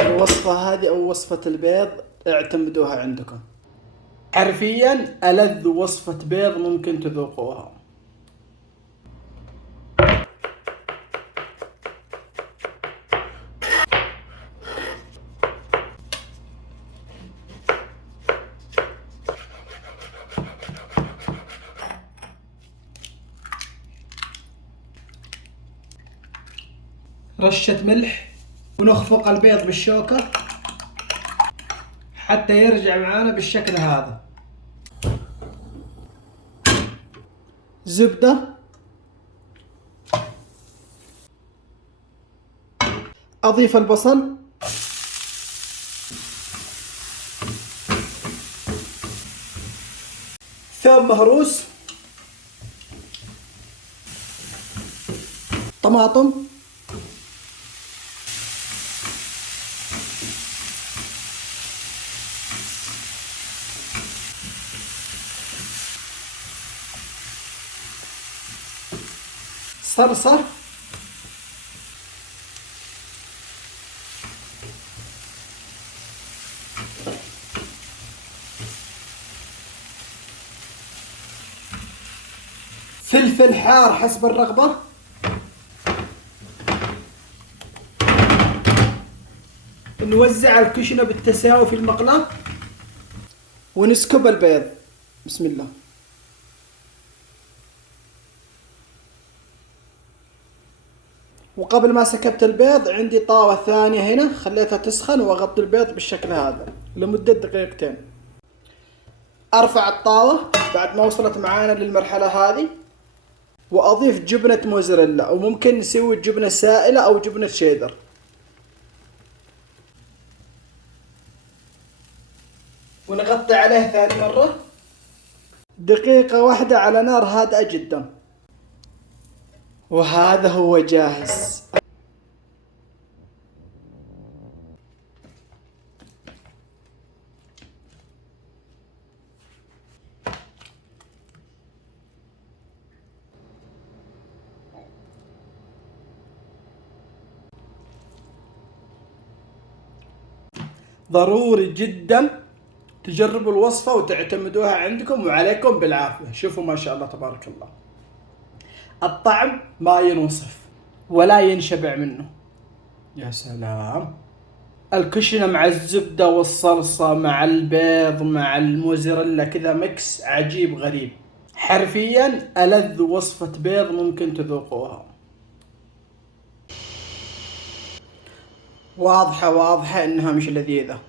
الوصفة هذه أو وصفة البيض اعتمدوها عندكم، حرفيا ألذ وصفة بيض ممكن تذوقوها. رشة ملح ونخفق البيض بالشوكة حتى يرجع معانا بالشكل هذا. زبدة، أضيف البصل، ثوم مهروس، طماطم، صلصة، فلفل حار حسب الرغبة، نوزع الكشنة بالتساوي في المقلاة ونسكب البيض. بسم الله. وقبل ما سكبت البيض عندي طاوة ثانية هنا خليتها تسخن واغطي البيض بالشكل هذا لمدة دقيقتين. ارفع الطاوة بعد ما وصلت معانا للمرحلة هذه واضيف جبنة موزاريلا، او ممكن نسوي جبنة سائلة او جبنة شيدر. ونغطي عليه ثاني مرة دقيقة واحدة على نار هادئة جدا، وهذا هو جاهز. ضروري جدا تجربوا الوصفة وتعتمدوها عندكم، وعليكم بالعافية. شوفوا ما شاء الله تبارك الله، الطعم ما ينوصف ولا ينشبع منه. يا سلام، الكشنة مع الزبدة والصلصة مع البيض مع الموزاريلا كذا ميكس عجيب غريب، حرفيا ألذ وصفة بيض ممكن تذوقوها. واضحة انها مش لذيذة.